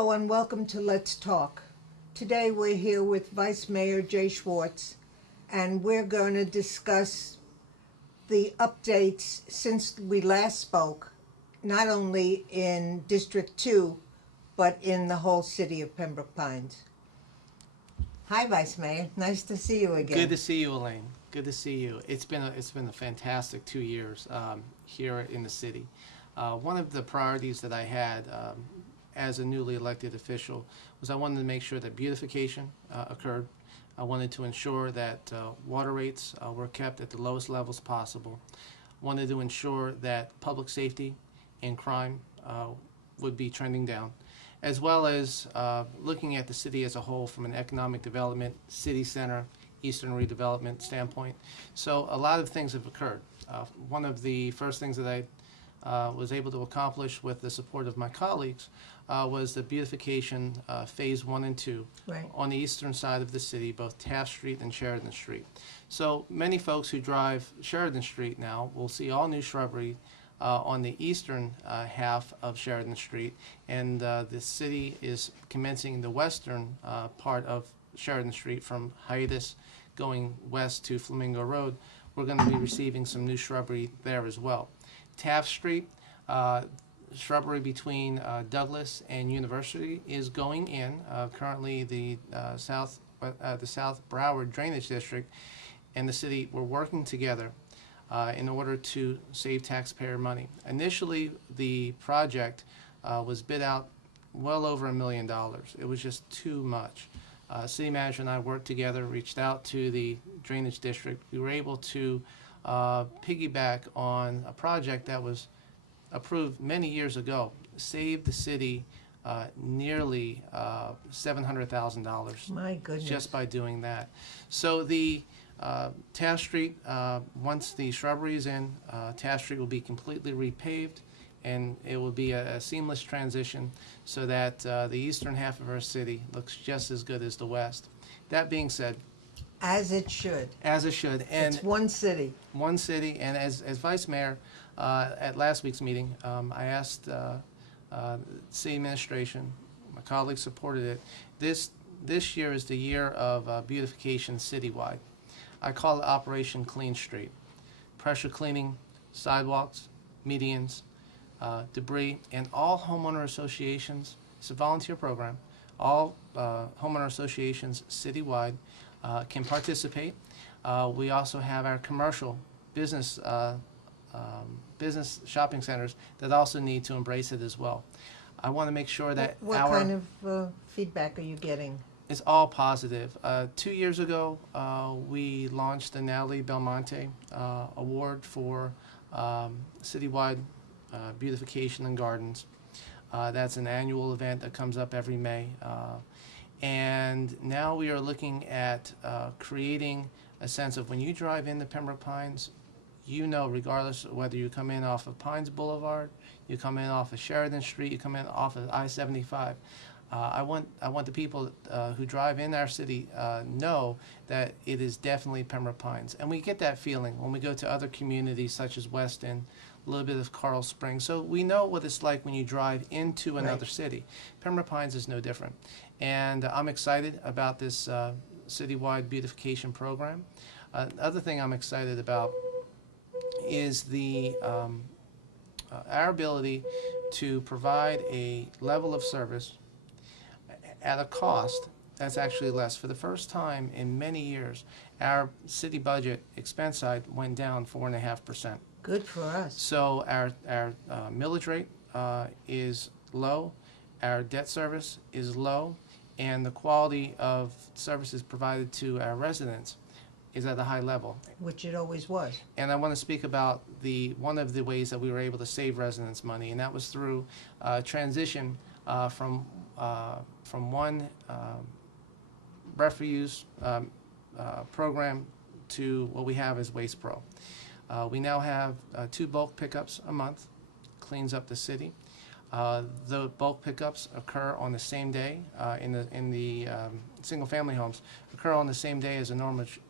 Hello and welcome to Let's Talk. Today we're here with Vice Mayor Jay Schwartz, and we're going to discuss the updates since we last spoke, not only in District 2, but in the whole city of Pembroke Pines. Hi, Vice Mayor. Nice to see you again. Good to see you, Elaine. Good to see you. It's been a fantastic 2 years here in the city. One of the priorities that I had as a newly elected official was I wanted to make sure that beautification occurred. I wanted to ensure that water rates were kept at the lowest levels possible. Wanted to ensure that public safety and crime would be trending down, as well as looking at the city as a whole from an economic development, city center, eastern redevelopment standpoint. So a lot of things have occurred. One of the first things that I was able to accomplish with the support of my colleagues was the beautification phase 1 and 2 on the eastern side of the city, both Taft Street and Sheridan Street. So many folks who drive Sheridan Street now will see all new shrubbery on the eastern half of Sheridan Street, and the city is commencing the western part of Sheridan Street from Hiatus going west to Flamingo Road. We're going to be receiving some new shrubbery there as well. Taft Street, shrubbery between Douglas and University is going in. Currently, the South Broward Drainage District and the city were working together in order to save taxpayer money. Initially, the project was bid out well over $1 million. It was just too much. City manager and I worked together, reached out to the drainage district. We were able to piggyback on a project that was approved many years ago, saved the city nearly $700,000. My goodness. Just by doing that. So the Taft Street, once the shrubbery is in, Taft Street will be completely repaved, and it will be a seamless transition so that the eastern half of our city looks just as good as the west. That being said, As it should. as it should, and It's one city. one city, and as vice mayor at last week's meeting, I asked city administration, my colleagues supported it. This year is the year of beautification citywide. I call it Operation Clean Street. Pressure cleaning sidewalks, medians, debris, and all homeowner associations. It's a volunteer program. All homeowner associations citywide can participate. We also have our commercial business shopping centers that also need to embrace it as well. I want to make sure that What kind of feedback are you getting? it's all positive. 2 years ago, we launched the Natalie Belmonte Award for citywide beautification and gardens. That's an annual event that comes up every May. And now we are looking at creating a sense of when you drive into Pembroke Pines, you know, regardless of whether you come in off of Pines Boulevard, you come in off of Sheridan Street, you come in off of I-75. I want the people who drive in our city know that it is definitely Pembroke Pines. And we get that feeling when we go to other communities such as Weston, a little bit of Carl Springs. So we know what it's like when you drive into another city. Pembroke Pines is no different. And I'm excited about this citywide beautification program. Other thing I'm excited about is the our ability to provide a level of service at a cost that's actually less. For the first time in many years, our city budget expense side went down 4.5%. Good for us. So our millage rate is low, our debt service is low, and the quality of services provided to our residents is at a high level. Which it always was. And I want to speak about one of the ways that we were able to save residents money, and that was through transition from one refuse program to what we have as Waste Pro. We now have 2 bulk pickups a month, cleans up the city. The bulk pickups occur on the same day in the single-family homes, occur on the same day as a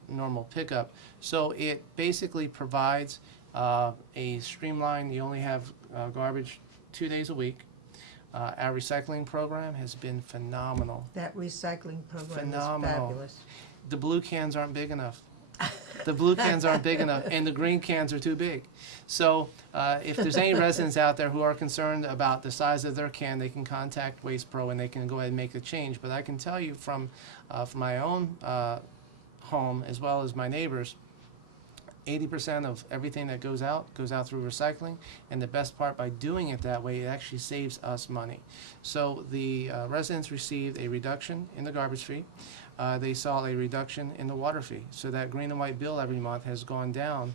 normal pickup. So it basically provides a streamline. You only have garbage 2 days a week. Our recycling program has been phenomenal. That recycling program Phenomenal. is fabulous. The blue cans aren't big enough. The blue cans aren't big enough, and the green cans are too big. So if there's any residents out there who are concerned about the size of their can, they can contact Waste Pro and they can go ahead and make the change. But I can tell you from my own home as well as my neighbors, 80% of everything that goes out through recycling, and the best part, by doing it that way, it actually saves us money. So the residents received a reduction in the garbage fee. They saw a reduction in the water fee. So that green and white bill every month has gone down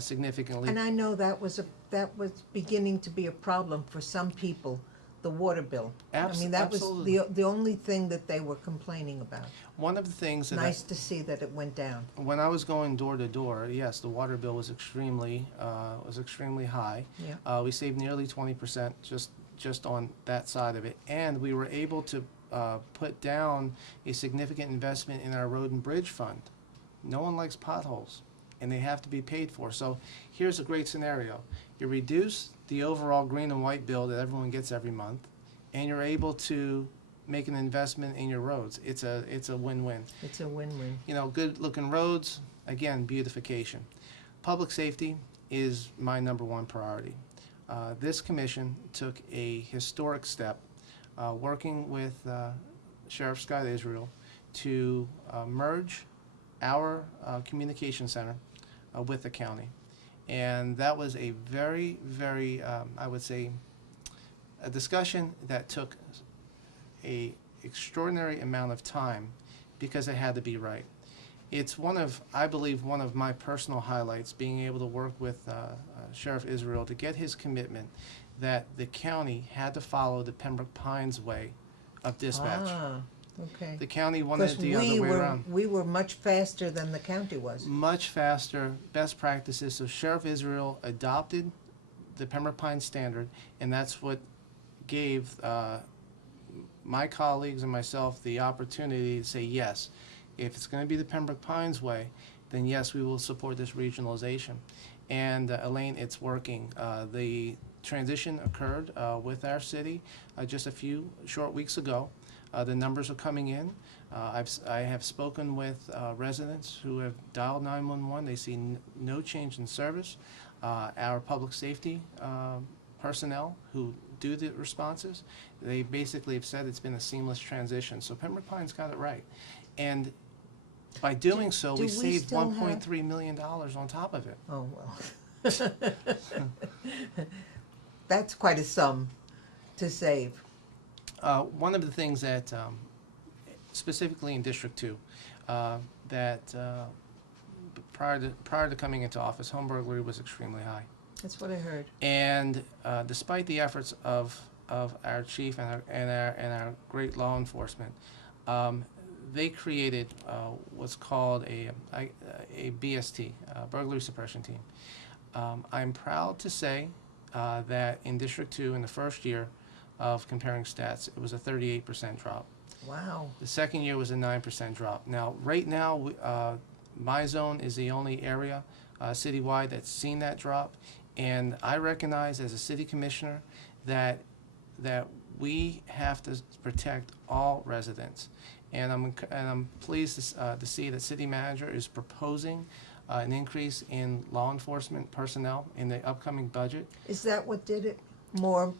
significantly. And I know that was beginning to be a problem for some people, the water bill. I mean, that Absolutely. was the only thing that they were complaining about. One of the things that Nice to see that it went down. when I was going door to door, yes, the water bill was extremely high. Yeah. We saved nearly 20% just on that side of it, and we were able to put down a significant investment in our road and bridge fund. No one likes potholes, and they have to be paid for. So here's a great scenario: you reduce the overall green and white bill that everyone gets every month, and you're able to make an investment in your roads. It's a win-win. It's a win-win. You know, good-looking roads, again, beautification. Public safety is my number one priority. This commission took a historic step, working with Sheriff Scott Israel, to merge our communication center with the county. And that was a very, very, I would say, a discussion that took a extraordinary amount of time because it had to be right. It's I believe, one of my personal highlights, being able to work with Sheriff Israel to get his commitment that the county had to follow the Pembroke Pines way of dispatch. Ah, okay. The county wanted Because it the other way around. we were much faster than the county was. Much faster, best practices. So Sheriff Israel adopted the Pembroke Pines standard, and that's what gave my colleagues and myself the opportunity to say, yes, if it's going to be the Pembroke Pines way, then yes, we will support this regionalization. And Elaine, it's working. The transition occurred with our city just a few short weeks ago. The numbers are coming in. I have spoken with residents who have dialed 911. They see no change in service. Our public safety personnel who do the responses, they basically have said it's been a seamless transition. So Pembroke Pines got it right. And by doing so, we saved $1.3 million on top of it. Oh, well. That's quite a sum to save. One of the things that, specifically in District 2, that prior to coming into office, home burglary was extremely high. That's what I heard. And despite the efforts of our chief and our great law enforcement, they created what's called a BST, burglary suppression team. I'm proud to say that in District 2, in the first year of comparing stats, it was a 38% drop. Wow. The second year was a 9% drop. Now, right now, my zone is the only area citywide that's seen that drop. And I recognize as a city commissioner that we have to protect all residents. And I'm pleased to see that city manager is proposing an increase in law enforcement personnel in the upcoming budget. Is that what did it? More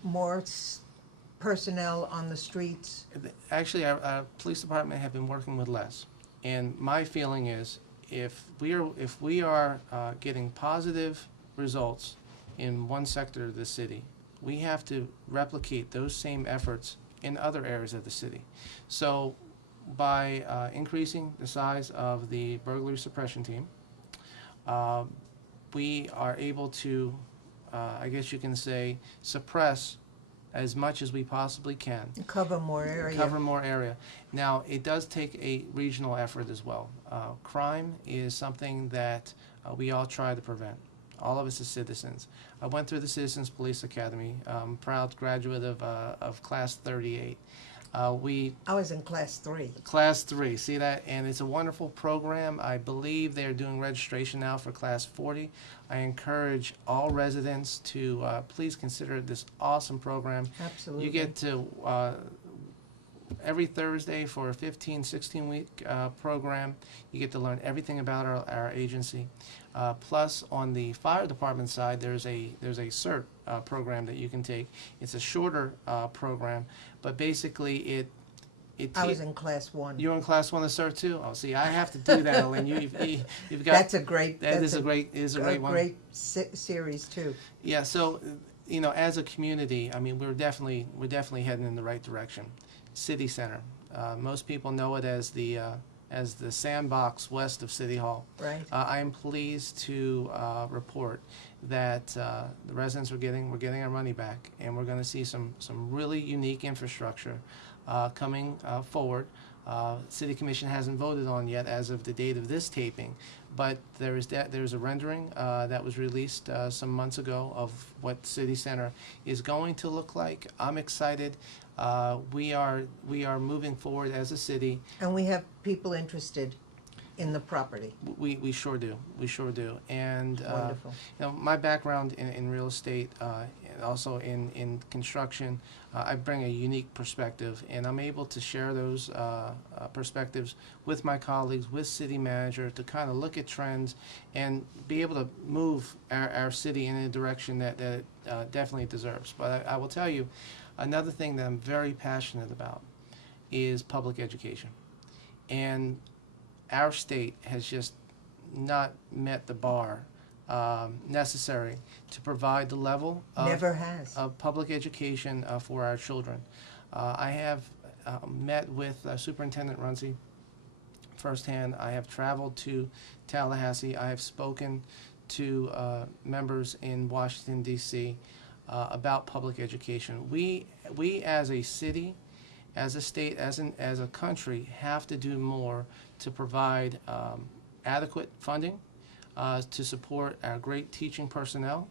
personnel on the streets? Actually, our police department have been working with less. And my feeling is if we are getting positive results in one sector of the city, we have to replicate those same efforts in other areas of the city. So by increasing the size of the burglary suppression team, we are able to, I guess you can say, suppress as much as we possibly can. Cover more area. Cover more area. Now, it does take a regional effort as well. Crime is something that we all try to prevent. All of us as citizens. I went through the Citizens Police Academy. I'm a proud graduate of Class 38. I was in class 3. Class 3, see that? And it's a wonderful program. I believe they're doing registration now for Class 40. I encourage all residents to please consider this awesome program. Absolutely. You get to every Thursday for a 15, 16-week program. You get to learn everything about our agency. Plus, on the fire department side, there's a CERT program that you can take. It's a shorter program, but basically it I was in class 1. You're in class 1 of CERT too? Oh, see, I have to do that, Elaine. You've got. That's a great. That is a great one. Great series too. Yeah. So, as a community, I mean, we're definitely heading in the right direction. City Center. Most people know it as the sandbox west of City Hall. Right. I am pleased to report that the residents we're getting our money back, and we're going to see some really unique infrastructure coming forward. City Commission hasn't voted on yet as of the date of this taping, but there's a rendering that was released some months ago of what City Center is going to look like. I'm excited. We are moving forward as a city. And we have people interested in the property. We sure do. We sure do. And Wonderful. My background in real estate, and also in construction, I bring a unique perspective, and I'm able to share those perspectives with my colleagues, with city manager, to kind of look at trends and be able to move our city in a direction that it definitely deserves. But I will tell you, another thing that I'm very passionate about is public education. And our state has just not met the bar necessary to provide the level of public education for our children. I have met with Superintendent Runcie firsthand. I have traveled to Tallahassee. I have spoken to members in Washington, D.C. About public education. We as a city, as a state, as a country, have to do more to provide adequate funding to support our great teaching personnel,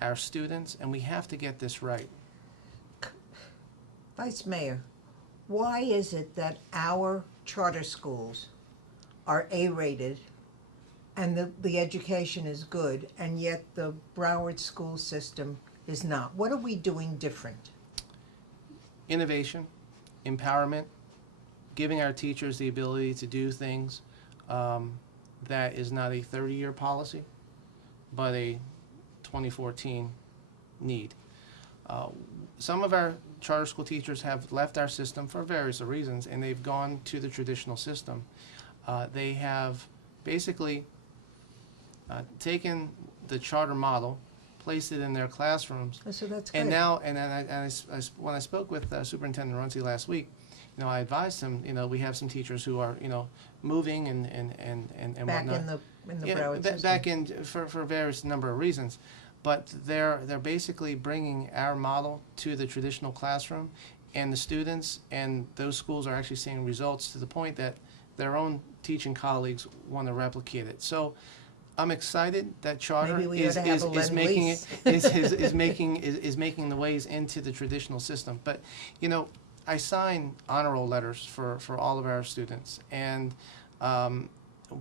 our students, and we have to get this right. Vice Mayor, why is it that our charter schools are A-rated and the education is good, and yet the Broward school system is not? What are we doing different? Innovation, empowerment, giving our teachers the ability to do things that is not a 30-year policy, but a 2014 need. Some of our charter school teachers have left our system for various reasons, and they've gone to the traditional system. They have basically taken the charter model, placed it in their classrooms. Oh, so that's good. And now, when I spoke with Superintendent Runcie last week, I advised him, we have some teachers who are, moving and back whatnot. in the Broward system. Back in for various number of reasons, but they're basically bringing our model to the traditional classroom, and the students and those schools are actually seeing results to the point that their own teaching colleagues want to replicate it. So I'm excited that charter is making the ways into the traditional system. But I sign honor roll letters for all of our students, and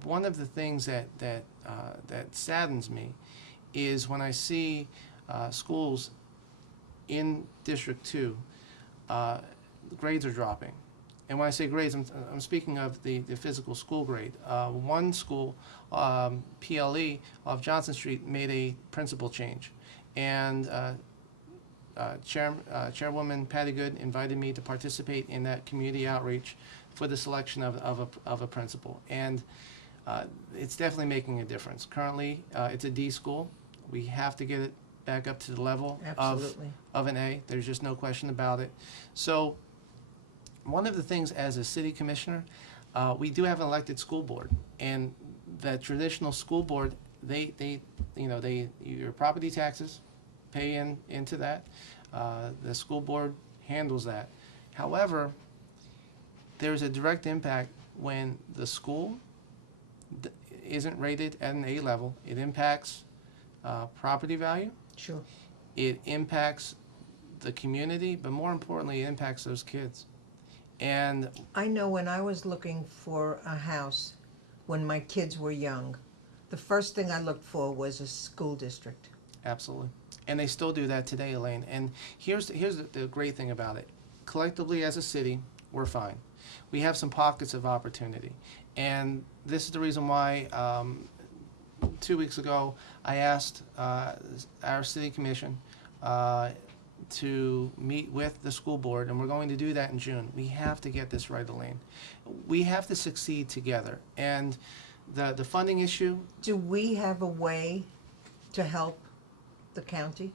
one of the things that saddens me is when I see schools in District 2, grades are dropping. And when I say grades, I'm speaking of the physical school grade. One school, PLE of Johnson Street, made a principal change, and Chairwoman Patty Good invited me to participate in that community outreach for the selection of a principal, and it's definitely making a difference. Currently, it's a D school. We have to get it back up to the level of an A. There's just no question about it. So one of the things as a city commissioner, we do have an elected school board, and that traditional school board, your property taxes pay into that. The school board handles that. However, there's a direct impact when the school isn't rated at an A level. It impacts property value. Sure. It impacts the community, but more importantly, it impacts those kids. And I know when I was looking for a house when my kids were young, the first thing I looked for was a school district. absolutely. And they still do that today, Elaine. And here's the great thing about it. Collectively as a city, we're fine. We have some pockets of opportunity. And this is the reason why 2 weeks ago I asked our city commission to meet with the school board, and we're going to do that in June. We have to get this right, Elaine. We have to succeed together. And the funding issue, Do we have a way to help the county?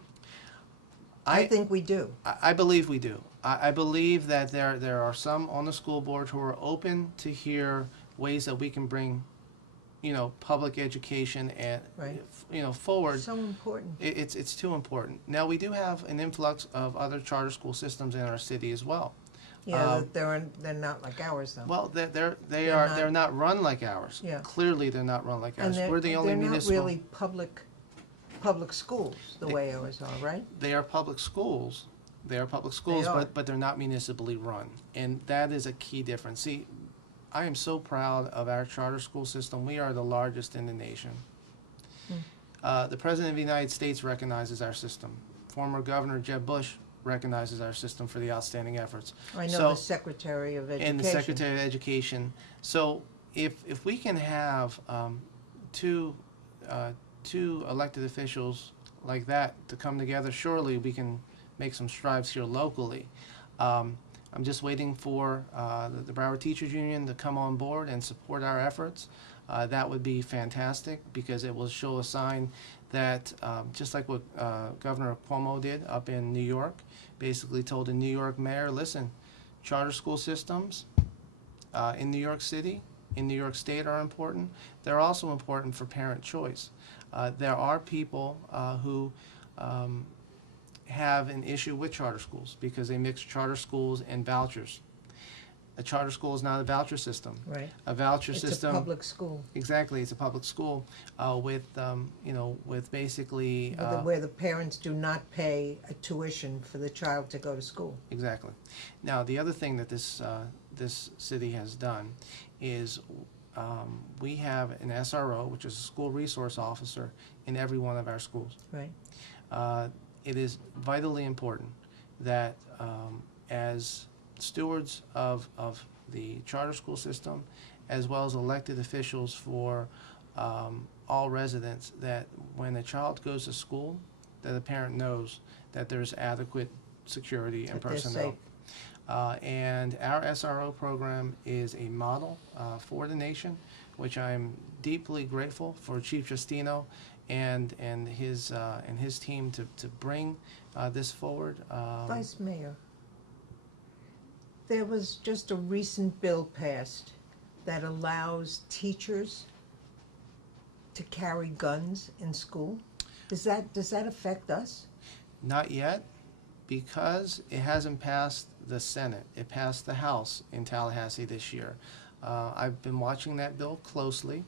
I think we do. I believe we do. I believe that there are some on the school board who are open to hear ways that we can bring, public education and, Right. forward. So important. It's too important. Now, we do have an influx of other charter school systems in our city as well. Yeah, they're not like ours though. Well, they're They're not- not run like ours. Yeah. Clearly, they're not run like And ours. We're the only they're municipal. not really public schools the way ours are, right? They are public schools. They are public schools, They are. but they're not municipally run, and that is a key difference. See, I am so proud of our charter school system. We are the largest in the nation. The President of the United States recognizes our system. Former Governor Jeb Bush recognizes our system for the outstanding efforts. I know So- the Secretary of Education. And the Secretary of Education. So if we can have two elected officials like that to come together, surely we can make some strides here locally. I'm just waiting for the Broward Teachers Union to come on board and support our efforts. That would be fantastic because it will show a sign that, just like what Governor Cuomo did up in New York, basically told the New York mayor, listen, charter school systems in New York City, in New York State are important. They're also important for parent choice. There are people who have an issue with charter schools because they mix charter schools and vouchers. A charter school is not a voucher system. Right. A voucher It's system. a public school. Exactly, it's a public school with basically Where the parents do not pay a tuition for the child to go to school. exactly. Now, the other thing that this city has done is we have an SRO, which is a school resource officer, in every one of our schools. Right. It is vitally important that as stewards of the charter school system, as well as elected officials for all residents, that when a child goes to school, that the parent knows that there's adequate security and That they're personnel. safe. And our SRO program is a model for the nation, which I'm deeply grateful for Chief Justino and his team to bring this forward. Vice Mayor, there was just a recent bill passed that allows teachers to carry guns in school. Does that affect us? Not yet, because it hasn't passed the Senate. It passed the House in Tallahassee this year. I've been watching that bill closely.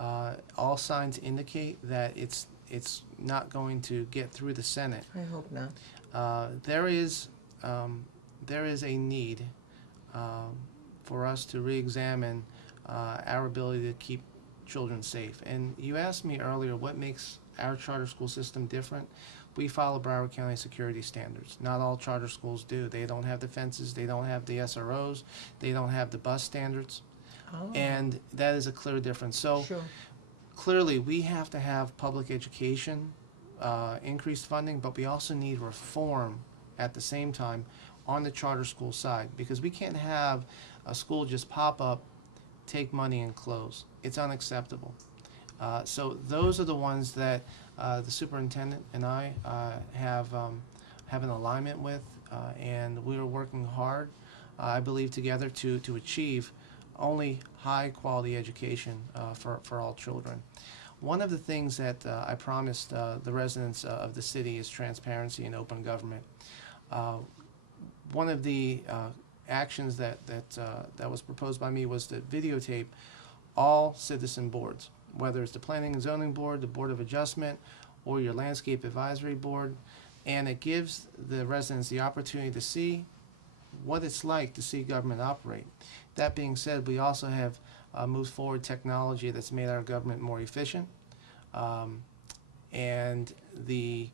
All signs indicate that it's not going to get through the Senate. I hope not. There is a need for us to re-examine our ability to keep children safe. And you asked me earlier what makes our charter school system different. We follow Broward County security standards. Not all charter schools do. They don't have the fences, they don't have the SROs, they don't have the bus standards, Oh, and that is a clear difference. So sure. clearly, we have to have public education, increased funding, but we also need reform at the same time on the charter school side, because we can't have a school just pop up, take money, and close. It's unacceptable. So those are the ones that the superintendent and I have an alignment with, and we are working hard, I believe, together to achieve only high-quality education for all children. One of the things that I promised the residents of the city is transparency and open government. One of the actions that was proposed by me was to videotape all citizen boards, whether it's the Planning and Zoning Board, the Board of Adjustment, or your Landscape Advisory Board, and it gives the residents the opportunity to see what it's like to see government operate. That being said, we also have moved forward technology that's made our government more efficient, and the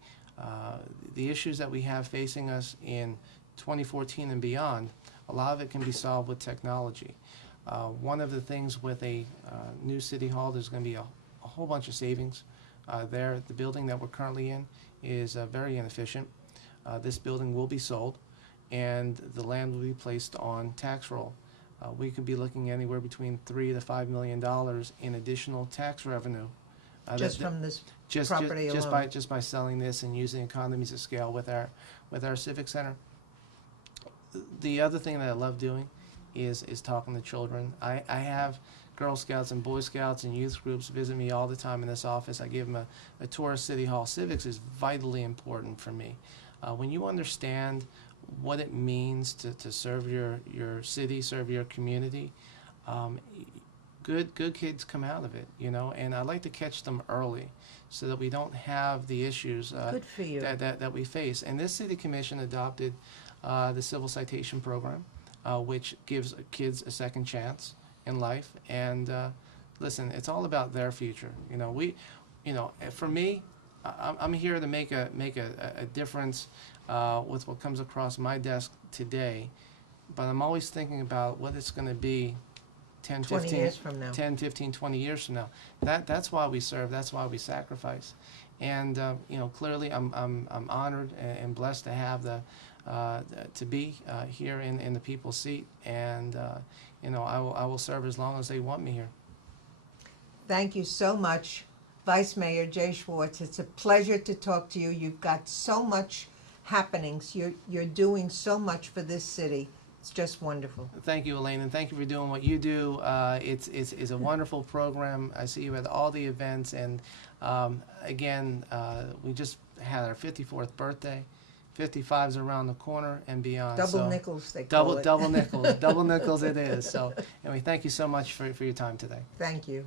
issues that we have facing us in 2014 and beyond, a lot of it can be solved with technology. One of the things with a new city hall, there's going to be a whole bunch of savings there. The building that we're currently in is very inefficient. This building will be sold, and the land will be placed on tax roll. We could be looking anywhere between $3 to $5 million in additional tax revenue. Just from this property alone. Just by selling this and using economies of scale with our civic center. The other thing that I love doing is talking to children. I have Girl Scouts and Boy Scouts and youth groups visit me all the time in this office. I give them a tour of City Hall. Civics is vitally important for me. When you understand what it means to serve your city, serve your community, good kids come out of it, you know, and I like to catch them early so that we don't have the issues Good for you. that we face. And this city commission adopted the civil citation program, which gives kids a second chance in life. And listen, it's all about their future. For me, I'm here to make a difference with what comes across my desk today, but I'm always thinking about what it's going to be 10, 20 years from now. 10, 15, 20 years from now. That's why we serve. That's why we sacrifice. And clearly, I'm honored and blessed to have to be here in the people's seat. And I will serve as long as they want me here. Thank you so much, Vice Mayor Jay Schwartz. It's a pleasure to talk to you. You've got so much happenings. You're doing so much for this city. It's just wonderful. Thank you, Elaine, and thank you for doing what you do. It's a wonderful program. I see you at all the events, and again, we just had our 54th birthday. 55's around the corner and beyond. Double nickels, they call it. Double nickels. Double nickels it is. So anyway, thank you so much for your time today. Thank you.